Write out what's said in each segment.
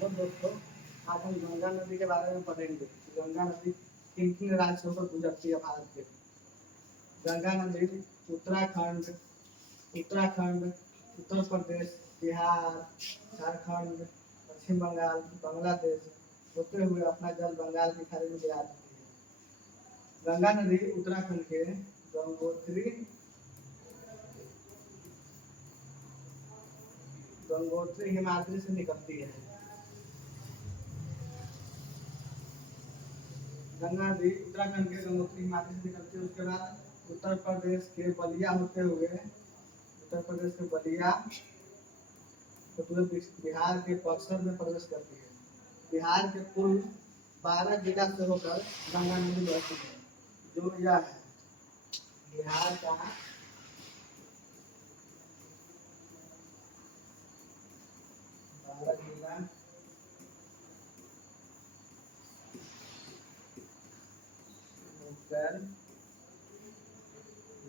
तो दोस्तों आज हम गंगा नदी के बारे में पढ़ेंगे। गंगा नदी किन किन राज्यों पर गुजरती है भारत के। गंगा नदी उत्तराखंड उत्तराखंड उत्तर प्रदेश, बिहार, झारखंड, पश्चिम बंगाल, बांग्लादेश होते हुए अपना जल बंगाल की खाड़ी में गिरा देती है। गंगा नदी उत्तराखंड के गंगोत्री हिमाद्री से निकलती है। गंगा नदी उत्तराखंड के गंगोत्री हिमालय से निकलती है। उसके बाद उत्तर प्रदेश के बलिया होते हुए तो पूरे बिहार के बक्सर में प्रवेश करती है। बिहार के कुल 12 जिला से होकर गंगा नदी बहती है। जो यह है बिहार का 12 जिला होकर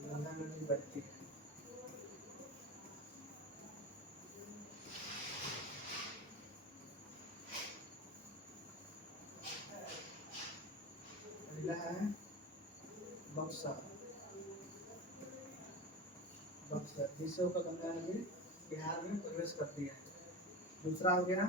गंगा नदी बहती है। पहला है बक्सर जिससे होकर गंगा नदी बिहार में प्रवेश करती है। दूसरा हो गया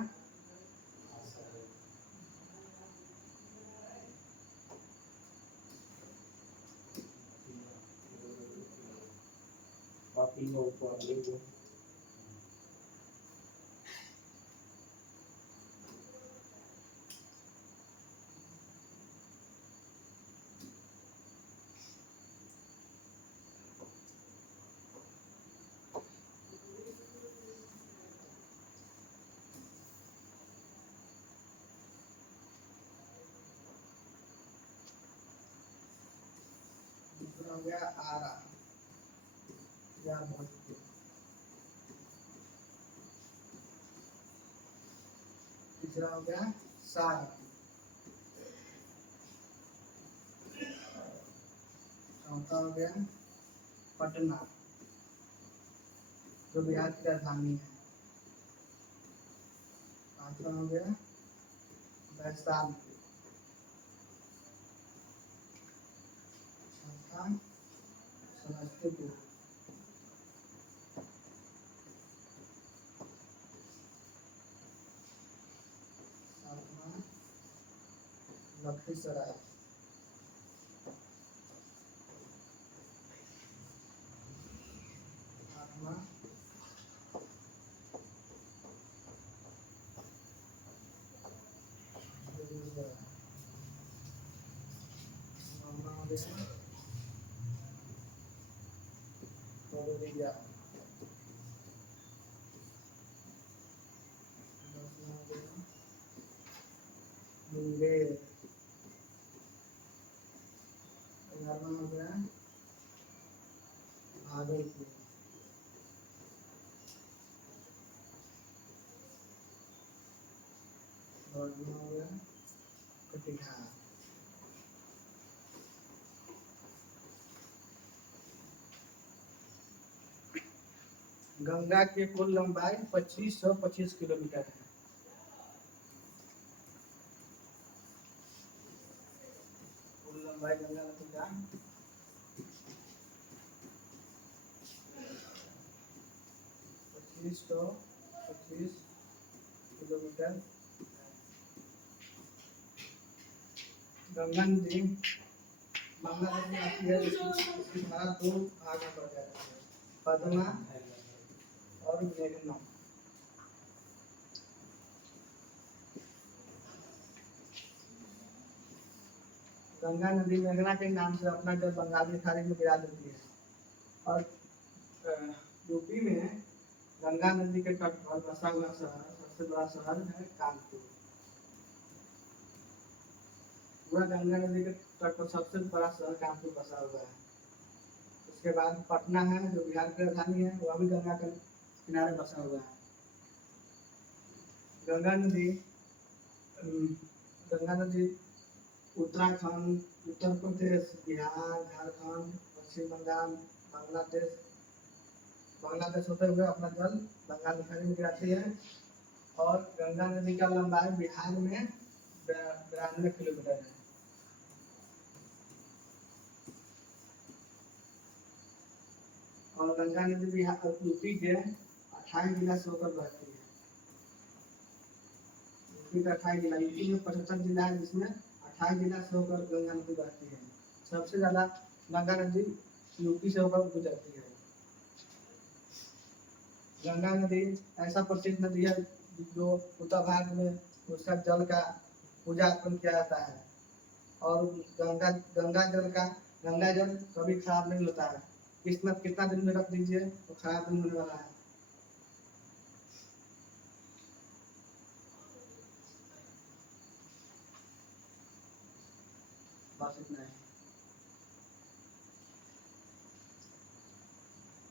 आरा या भोजपुर। तीसरा हो गया सारण। चौथा हो गया पटना जो बिहार की राजधानी है। पांचवा हो गया वैशाली। छठा समस्तीपुर। सातवां लखीसराय। आठवां बेगूसराय। नौवां हो गया बड़ौदा। 10वां हो गया मुंगेर। 11वां हो गया भागलपुर। 12वां हो गया कटिहार। गंगा की कुल लंबाई 2525 किलोमीटर है। कुल लंबाई गंगा नदी का 2525 किलोमीटर। गंगा नदी बांग्लादेश में आती है। इसकी धारा दो भाग में बढ़ जाती है, पद्मा और मेघना। गंगा नदी मेघना के नाम से अपना जल बंगाल की खाड़ी में गिरा देती है। और यूपी में गंगा नदी के तट पर बसा हुआ सबसे बड़ा शहर है कानपुर। पूरा गंगा नदी के तट पर सबसे बड़ा शहर कानपुर बसा हुआ है। उसके बाद पटना है जो बिहार की राजधानी है, वह भी गंगा के किनारे बसा हुआ है। गंगा नदी उत्तराखंड, उत्तर प्रदेश, बिहार, झारखंड, पश्चिम बंगाल, बांग्लादेश होते हुए अपना जल बंगाल की खाड़ी में गिराती है। और गंगा नदी का लंबाई बिहार में 92 किलोमीटर है। और गंगा नदी बिहार यूपी के 28 जिला से होकर बहती है। यूपी का 28 जिला, यूपी में 75 जिला है जिसमें 28 जिला से होकर गंगा नदी बहती है। सबसे ज्यादा गंगा नदी यूपी से होकर गुजरती है। गंगा नदी ऐसा प्रसिद्ध नदी है जो उत्तर भारत में उसका जल का पूजा अर्पण किया जाता है। और गंगा जल कभी खराब नहीं होता है। कितना दिन में रख दीजिए तो खराब नहीं होने वाला है। बस इतना।